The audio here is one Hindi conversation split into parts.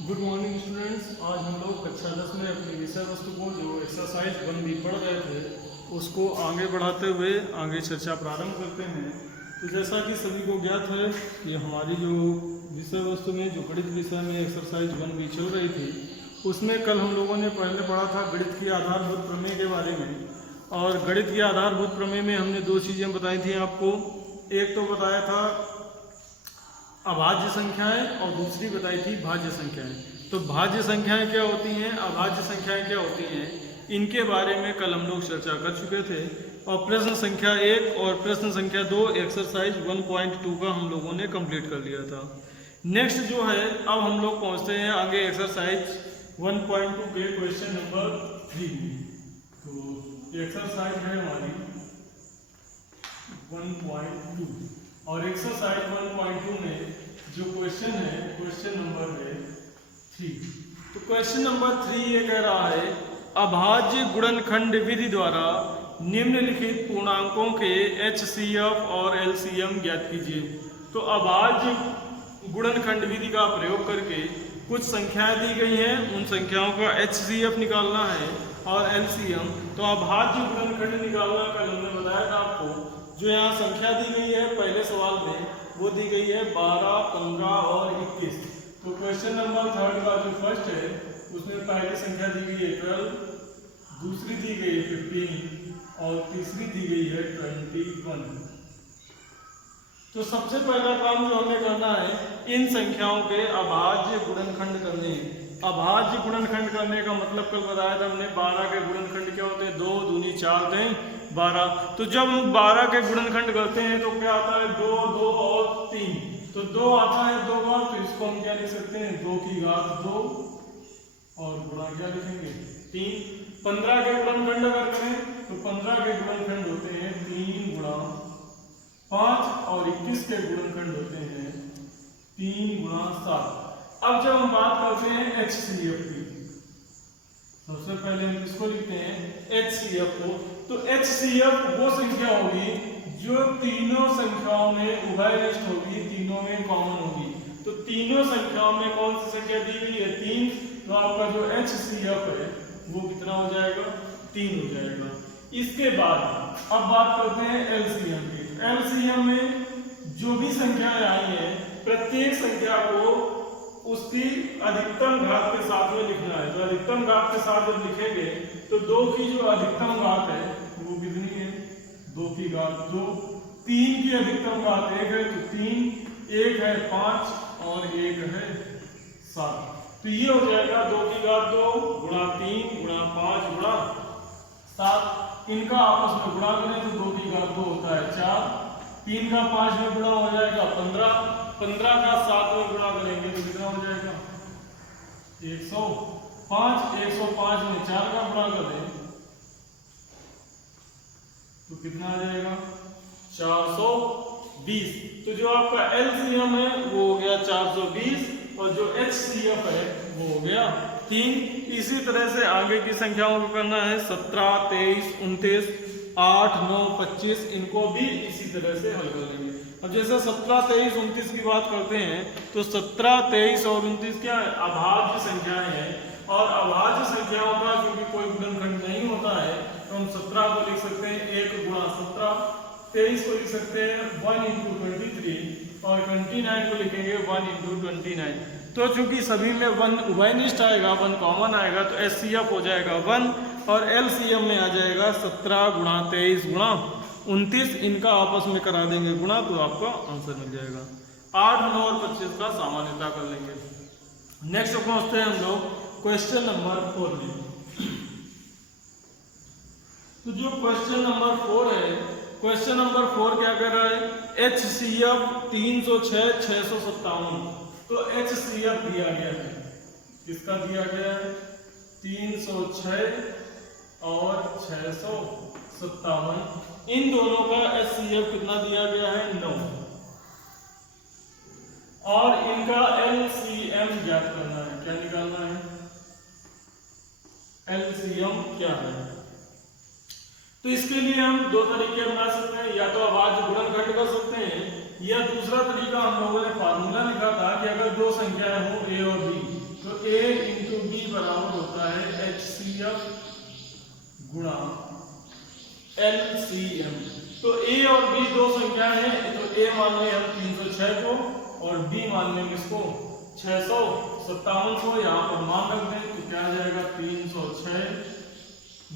Good morning students. आज हम लोग कक्षा 10 में अपनी विषय वस्तु को जो एक्सरसाइज 1B पढ़ रहे थे उसको आगे बढ़ाते हुए आगे चर्चा प्रारंभ करते हैं। तो जैसा कि सभी को ज्ञात है कि हमारी जो विषय वस्तु में जो गणित विषय में एक्सरसाइज 1B चल रही थी उसमें कल हम लोगों ने पहले पढ़ा था गणित की आधारभूत प्रमेय के बारे में। और गणित की आधारभूत प्रमेय में हमने दो चीज़ें बताई थी आपको। एक तो बताया था अभाज्य संख्याएं और दूसरी बताई थी भाज्य संख्याएं। तो भाज्य संख्याएं क्या होती हैं, अभाज्य संख्याएं क्या होती हैं, इनके बारे में कल हम लोग चर्चा कर चुके थे। और प्रश्न संख्या 1 और प्रश्न संख्या 2 एक्सरसाइज 1.2 का हम लोगों ने कंप्लीट कर लिया था। नेक्स्ट जो है अब हम लोग पहुंचते हैं आगे एक्सरसाइज 1.2 के क्वेश्चन नंबर 3 में। तो एक्सरसाइज है हमारी 1.2 और एक्सरसाइज 1.2 में जो क्वेश्चन है क्वेश्चन नंबर है 3। तो क्वेश्चन नंबर 3 ये कह रहा है अभाज्य गुणनखंड विधि द्वारा निम्नलिखित पूर्णांकों के HCF और LCM ज्ञात कीजिए। तो अभाज्य गुणनखंड विधि का प्रयोग करके कुछ संख्याएं दी गई हैं, उन संख्याओं का HCF निकालना है और LCM। तो अभाज्य गुणनखंड निकालना कल हमने बताया था आपको। जो यहाँ संख्या दी गई है पहले सवाल में वो दी गई है 12, 15 और 21। तो क्वेश्चन नंबर 3 का जो फर्स्ट है उसमें पहली संख्या दी गई है 12, दूसरी दी गई है 15 और तीसरी दी गई है 21। तो सबसे पहला काम जो हमें करना है इन संख्याओं के अभाज्य गुणनखंड करने हैं। अभाज्य गुणनखंड करने का मतलब कल बताया था हमने 12 के गुणनखंड क्या होते हैं, 2 दूनी 4 दें 12। तो जब हम 12 के गुणनखंड करते हैं तो क्या आता है 2, 2 और 3। तो 2 आता है 2 बार, तो इसको हम क्या लिख सकते हैं 2 की घात 2 और गुणा क्या लिखेंगे 3। 15 के गुणनखंड अगर करें तो 15 के गुणनखंड होते हैं 3 गुणा 5 और 21 के गुणनखंड होते हैं 3 गुणा 7। अब जब हम बात करते हैं HCF की, सबसे पहले हम इसको लिखते हैं HCF को। तो HCF वो संख्या होगी जो तीनों संख्याओं में उभयनिष्ठ होगी, तीनों में कॉमन होगी। तो तीनों संख्याओं में कौन सी संख्या दी गई है 3। तो आपका जो HCF है वो कितना हो जाएगा 3 हो जाएगा। इसके बाद अब बात करते हैं LCM की। LCM में जो भी संख्याएं आई हैं प्रत्येक संख्या को उसकी अधिकतम घात के साथ में लिखना है। तो अधिकतम घात के साथ जब लिखेंगे तो 2 की जो अधिकतम घात है वो कितनी है 2 की घात 2। 3 की अधिकतम घात 1 है तो 3, 1 है 5 और 1 है 7। तो ये हो जाएगा 2 की घात 2 गुणा 3 गुणा 5 गुणा 7। इनका आपस में गुणा करें तो 2 की घात 2 होता है 4, 3 का 5 में गुणा हो जाएगा 15, 15 का 7 में गुणा करेंगे तो कितना हो जाएगा 105। 105 में 4 का गुणा कर दें तो कितना आ जाएगा 420। तो जो आपका LCM है वो हो गया 420 और जो HCF है वो हो गया 3। इसी तरह से आगे की संख्याओं को करना है 17, 23, 29, 8, 9, 25। इनको भी इसी तरह से हल कर लेंगे। अब जैसे 17, 23, 29 की बात करते हैं तो 17, 23 और 29 क्या है अभाज्य संख्याएं हैं। और अभाज्य संख्याओं का क्योंकि कोई गुणनखंड नहीं होता है तो हम 17 को लिख सकते हैं 1 गुणा 17, 23 को लिख सकते हैं 1 into 23 और 29 को लिखेंगे 1 into 29। तो चूंकि सभी में 1 उभयनिष्ठ आएगा, 1 कॉमन आएगा तो HCF हो जाएगा 1 और LCM में आ जाएगा 17 गुणा 23 गुणा 29। इनका आपस में करा देंगे गुणा तो आपका आंसर मिल जाएगा। 8, 9 और 25 का सामान्यता कर लेंगे। नेक्स्ट पहुंचते हैं हम लोग क्वेश्चन नंबर 4 में। तो जो क्वेश्चन नंबर 4 है क्वेश्चन नंबर 4 क्या कर रहा है HCF 306, 657। तो HCF दिया गया है, किसका दिया गया है 306 और 657। इन दोनों का HCF कितना दिया गया है 9 और इनका LCM ज्ञात करना है। क्या निकालना है LCM क्या है। तो इसके लिए हम दो तरीके अपना सकते हैं, या तो अभाज्य गुणनखंड कर सकते हैं या दूसरा तरीका हम लोगों ने फार्मूला लिखा था कि अगर दो संख्याएं हो a और b, तो a इंटू बी बराबर होता है HCF गुणा LCM। तो a और b दो संख्याएं हैं, तो a मान लें हम 306 को और b मान लेंगे इसको 657 को। यहाँ पर मान रख दें तो क्या आ जाएगा 306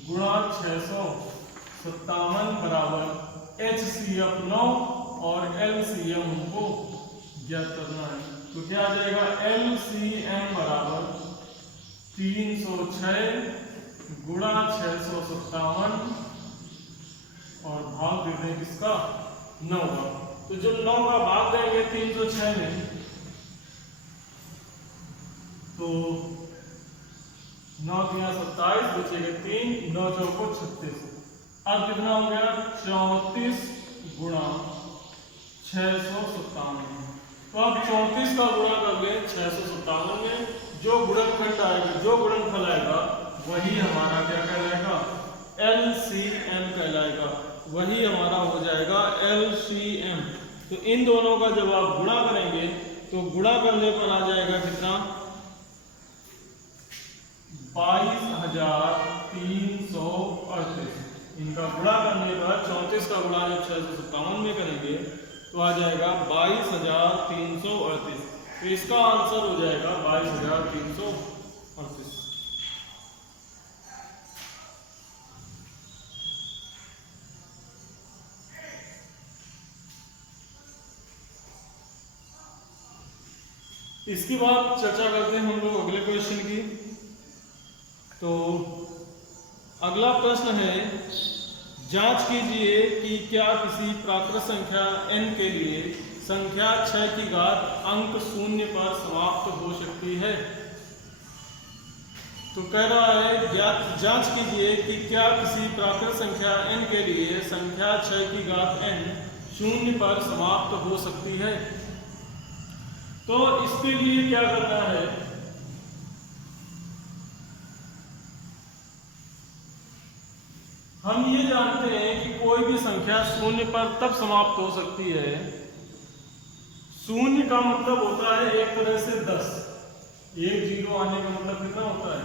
गुणा 657 बराबर HCF 9 और LCM हमको ज्ञात करना है। तो क्या आ जाएगा LCM बराबर 306 गुणा 657 और भाग दे दें किसका 9 का। तो जब 9 का भाग देंगे 306 में तो 9 3 27 बचेगा 3, 9 चौको 36। अब कितना हो गया 34 गुणा 657। तो अब 34 का गुणा कर ले 657 में, जो गुणनखंड आएगा, जो गुणनफल आएगा वही हमारा क्या कहलाएगा LCM कहलाएगा, वही हमारा हो जाएगा LCM। तो इन दोनों का जब आप गुणा करेंगे तो गुणा करने पर आ जाएगा कितना 22,338। इनका गुणा करने पर 34 का गुणा जब 657 में करेंगे तो आ जाएगा 22,338। तो इसका आंसर हो जाएगा 22,338। इसके बाद चर्चा करते हैं हम लोग अगले क्वेश्चन की। तो अगला प्रश्न है, जांच कीजिए कि क्या किसी प्राकृत संख्या n के लिए संख्या 6 की घात अंक 0 पर समाप्त हो सकती है। तो कह रहा है जांच कीजिए कि क्या किसी प्राकृत संख्या n के लिए संख्या 6 की घात n 0 पर समाप्त हो सकती है। तो इसके लिए क्या करना है, हम ये जानते हैं कि कोई भी संख्या 0 पर तब समाप्त हो सकती है, 0 का मतलब होता है एक तरह से 10, 1 0 आने का मतलब कितना होता है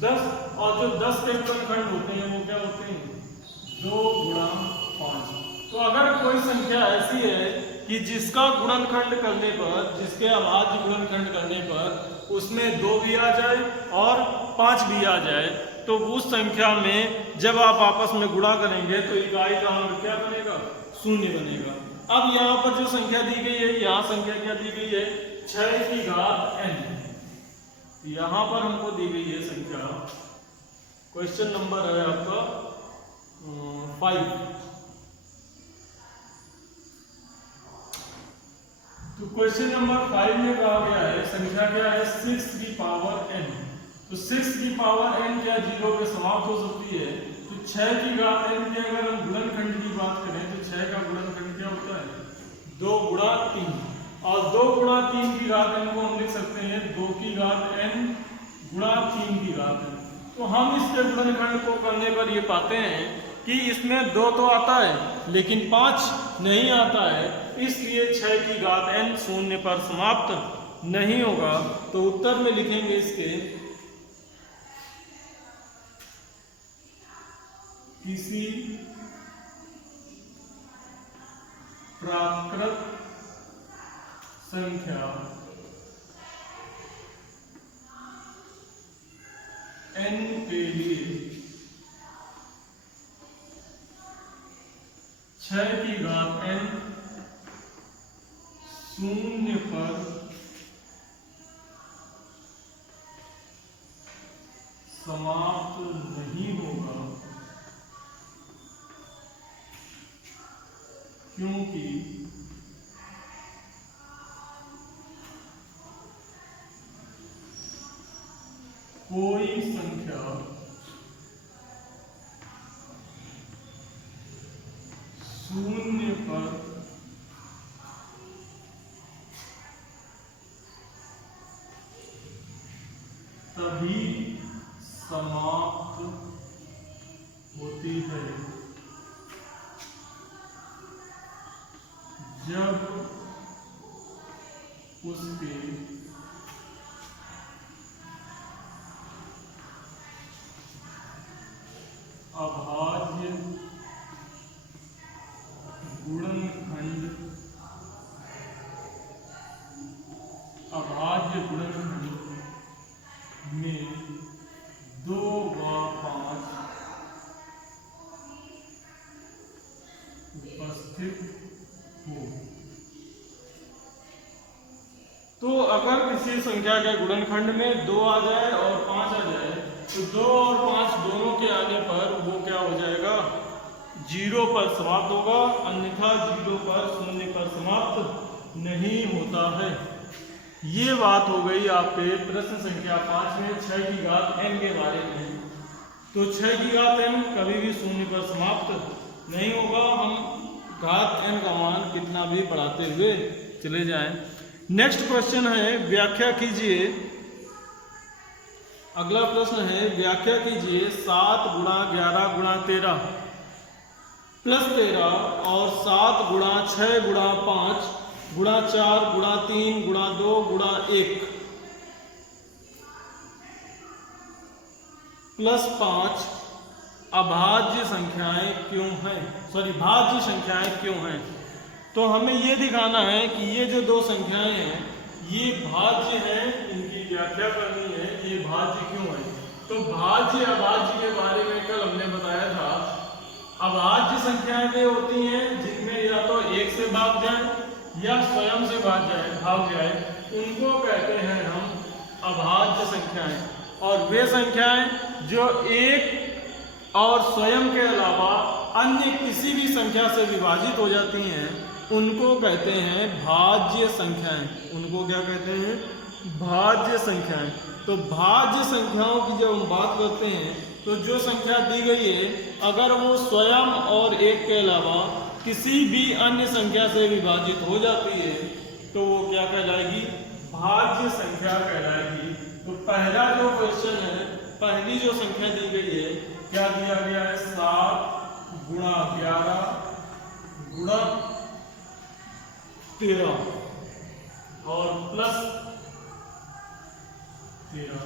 10, और जो 10 के गुणनखंड होते हैं वो क्या होते हैं 2 गुणा 5। तो अगर कोई संख्या ऐसी है कि जिसका गुणनखंड करने पर, जिसके अभाज्य गुणनखंड करने पर उसमें 2 भी आ जाए और 5 भी आ जाए, तो उस संख्या में जब आप आपस में गुणा करेंगे तो इकाई का अंक क्या बनेगा 0 बनेगा। अब यहाँ पर जो संख्या दी गई है, यहाँ संख्या क्या दी गई है 6 की घात n। यहाँ पर हमको दी गई है संख्या, क्वेश्चन नंबर है आपका 5। तो क्वेश्चन नंबर 5 में कहा गया है संख्या क्या है 6 की पावर n। तो 6 की पावर n क्या 0 पे समाप्त हो सकती है। तो 6 की घात n के अगर हम गुणनखंड की बात करें तो 6 का गुणनखंड क्या होता है 2 गुणा 3, और 2 गुणा 3 की घात n को हम लिख सकते हैं 2 की घात n गुणा 3 की घात n। तो हम इसके गुणनखंड को करने पर ये पाते हैं कि इसमें 2 तो आता है लेकिन 5 नहीं आता है, इसलिए 6 की घात n 0 पर समाप्त नहीं होगा। तो उत्तर में लिखेंगे इसके किसी प्राकृत संख्या n के लिए 6 की घात n 0 पर समाप्त नहीं होगा, क्योंकि कोई संख्या 0 पर तभी समाप्त होती है जब उसके अभाज्य गुणनखंड में 2 व 5 उपस्थित हो। तो अगर किसी संख्या के गुणनखंड में 2 आ जाए और 5 आ जाए तो 2 और 5 दोनों के आने पर वो क्या हो जाएगा, 0 पर समाप्त होगा, अन्यथा 0 पर शून्य पर समाप्त नहीं होता है। ये बात हो गई आपके प्रश्न संख्या 5 में 6 की घात n के बारे में। तो 6 की घात n कभी भी शून्य पर समाप्त नहीं होगा, हम घात n का मान कितना भी बढ़ाते हुए चले जाएं। नेक्स्ट क्वेश्चन है, व्याख्या कीजिए। अगला प्रश्न है, व्याख्या कीजिए 7 गुणा 11 गुणा 13 प्लस 13 और 7 गुणा 6 गुणा 5 गुणा 4 गुणा 3 गुणा 2 गुणा 1 प्लस 5 अभाज्य संख्याएं क्यों हैं, भाज्य संख्याएं क्यों हैं। तो हमें ये दिखाना है कि ये जो दो संख्याएं हैं ये भाज्य हैं, इनकी व्याख्या करनी है, ये भाज्य क्यों है। तो भाज्य अभाज्य के बारे में कल हमने बताया था। अभाज्य संख्याएं वे होती हैं जिनमें या तो 1 से भाग जाए या स्वयं से भाग जाए, उनको कहते हैं हम अभाज्य संख्याएं। और वे संख्याएं जो 1 और स्वयं के अलावा अन्य किसी भी संख्या से विभाजित हो जाती हैं उनको कहते हैं भाज्य संख्याएं। उनको क्या कहते हैं, भाज्य संख्याएं। तो भाज्य संख्याओं की जब हम बात करते हैं तो जो संख्या दी गई है अगर वो स्वयं और 1 के अलावा किसी भी अन्य संख्या से विभाजित हो जाती है तो वो क्या कहलाएगी, भाज्य संख्या कहलाएगी। तो पहला जो क्वेश्चन है, पहली जो संख्या दी गई है, क्या दिया गया है, 7 गुणा 11 गुणा 13 और प्लस 13।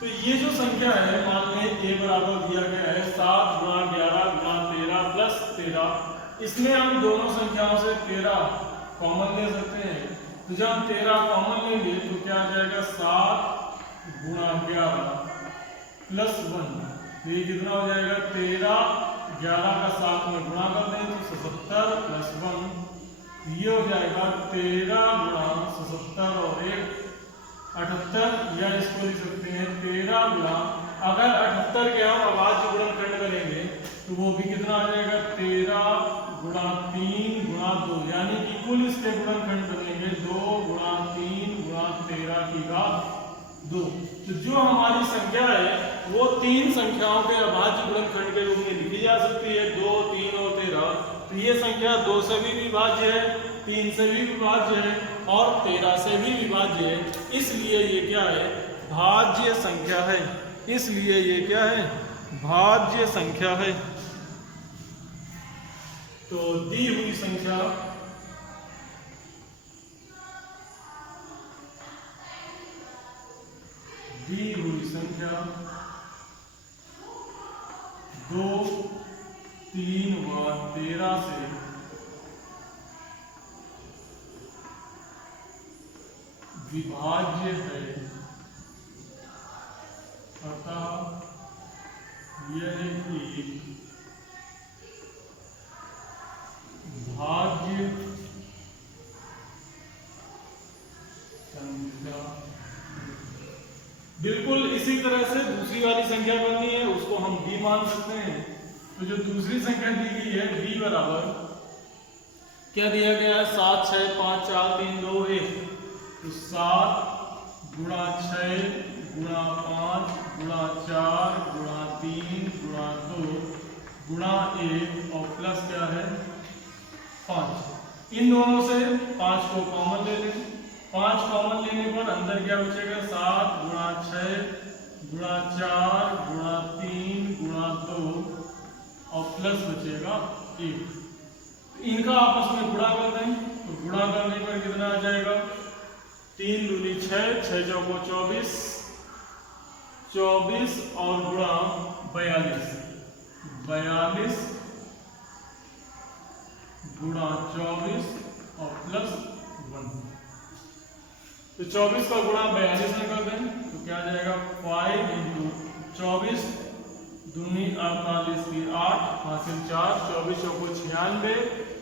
तो ये जो संख्या है, मान लें a बराबर दिया गया है 7 गुणा 11 गुणा 13 प्लस 13। इसमें हम दोनों संख्याओं से 13 कॉमन ले सकते हैं। तो जब हम 13 कॉमन लेंगे तो क्या आ जाएगा, 7 गुणा 11 प्लस 1। तो ये कितना हो जाएगा, 13, 11 का 7 में गुणा कर दें तो 77 प्लस 1, ये हो जाएगा 13 गुणा 77 और 1 78। या इसको लिख सकते हैं 13 गुणा, अगर 78 के हम अभाज्य गुणनखंड करेंगे तो वो भी कितना आ जाएगा, 13 गुणा 3 गुणा 2, यानी कि कुल इसके गुणनखंड बनेंगे 2 गुणा 3 गुणा 13 की घात 2। तो जो हमारी संख्या है वो 3 संख्याओं के अभाज्य गुणनखंड के रूप में लिखी जा सकती है, 2, 3 और 13। तो ये संख्या 2 से भी विभाज्य है, 3 से भी विभाज्य है और 13 से भी विभाज्य है। इसलिए ये क्या है, भाज्य संख्या है। इसलिए ये क्या है, भाज्य संख्या है। तो दी हुई संख्या दी हुई संख्या 2, 3 व 13 से विभाज्य है, अतः यह एक भाज्य संख्या। बिल्कुल इसी तरह से दूसरी वाली संख्या बननी है, उसको हम b मान सकते हैं। तो जो दूसरी संख्या दी गई है b बराबर क्या दिया गया है, 7, 6, 5, 4, 3, 2, 1। तो 7 गुणा 6 गुणा 5 गुणा 4 गुणा 3 गुणा 2 गुणा 1 और प्लस क्या है 5। इन दोनों से 5 को कॉमन ले लें। 5 कॉमन लेने पर अंदर क्या बचेगा, 7 गुणा 6 गुणा 4 गुणा 3 गुणा 2 और प्लस बचेगा 1। इनका आपस में गुणा कर दें तो गुणा करने पर कितना आ जाएगा, 3 दूनी 6, 6 चौको 24, 24 और गुणा 42, 42 गुणा 24 और प्लस 1। तो 24 का गुणा 42 में कर दें तो क्या आ जाएगा 5 इंटू 24 दूनी 48 की 8, हासिल 4, 24 चौको 96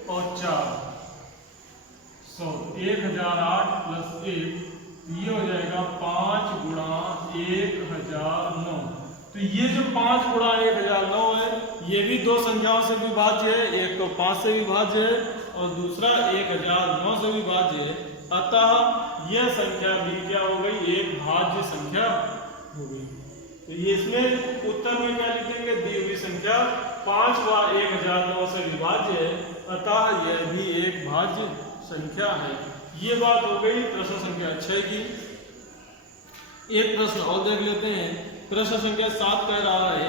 और 4 100, 1008 प्लस 1, ये हो जाएगा 5 गुणा 1009। तो ये जो 5 गुणा 1009 है ये भी दो संख्याओं से विभाज्य है, एक तो 5 से विभाज्य है और दूसरा 1009 से विभाज्य है। अतः यह संख्या भी क्या हो गई, एक भाज्य संख्या हो गई। तो ये इसमें उत्तर में क्या लिखेंगे, दी हुई संख्या 5 व 1009 से विभाज्य है, अतः यह भी एक भाज्य संख्या है। ये बात हो गई प्रश्न संख्या 6 की। एक प्रश्न और देख लेते हैं। प्रश्न संख्या 7 कह रहा है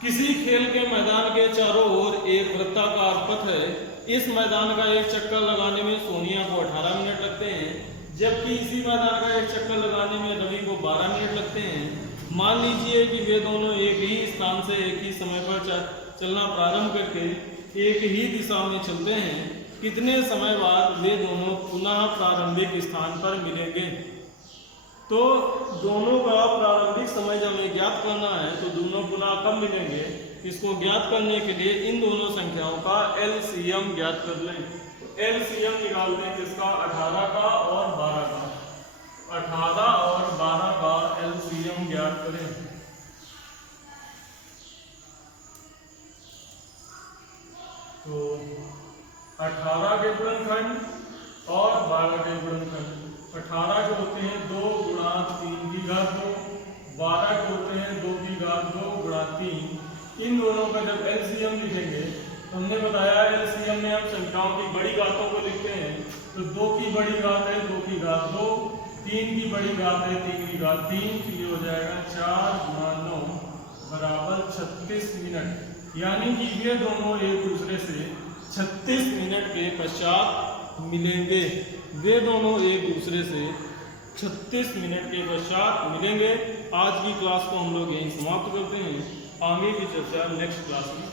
किसी खेल के मैदान के चारों ओर एक वृत्ताकार पथ है। इस मैदान का एक चक्कर लगाने में सोनिया को 18 मिनट लगते हैं, जबकि इसी मैदान का एक चक्कर लगाने में रवि को 12 मिनट लगते हैं। मान लीजिए कि वे दोनों एक ही स्थान से एक ही समय पर चलना प्रारंभ करके एक ही दिशा में चलते हैं। कितने समय बाद वे दोनों पुनः प्रारंभिक स्थान पर मिलेंगे। तो दोनों का प्रारंभिक समय जब हमें ज्ञात करना है तो दोनों पुनः कब मिलेंगे, इसको ज्ञात करने के लिए इन दोनों संख्याओं का एलसीएम ज्ञात कर लें। तो एलसीएम निकाल दें किसका, 18 का और 12 का। 18 और 12 का एलसीएम ज्ञात करें। तो 18 के गुणनखंड और 12 के गुणनखंड। 18 के होते हैं 2 गुणा 3 की घात 2, 12 के होते हैं 2 की घात 2 गुणा 3। इन दोनों का जब एलसीएम लिखेंगे तो हमने बताया एलसीएम में हम संख्याओं की बड़ी घातों को लिखते हैं। तो 2 की बड़ी घात है 2 की घात 2, 3 की बड़ी घात है 3 की घात 3, तो ये हो जाएगा 4 गुणा 9 बराबर 36 मिनट। यानी कि ये दोनों एक दूसरे से 36 मिनट के पश्चात मिलेंगे। वे दोनों एक दूसरे से 36 मिनट के पश्चात मिलेंगे। आज की क्लास को हम लोग यहीं समाप्त करते हैं। आगे की चर्चा नेक्स्ट क्लास में।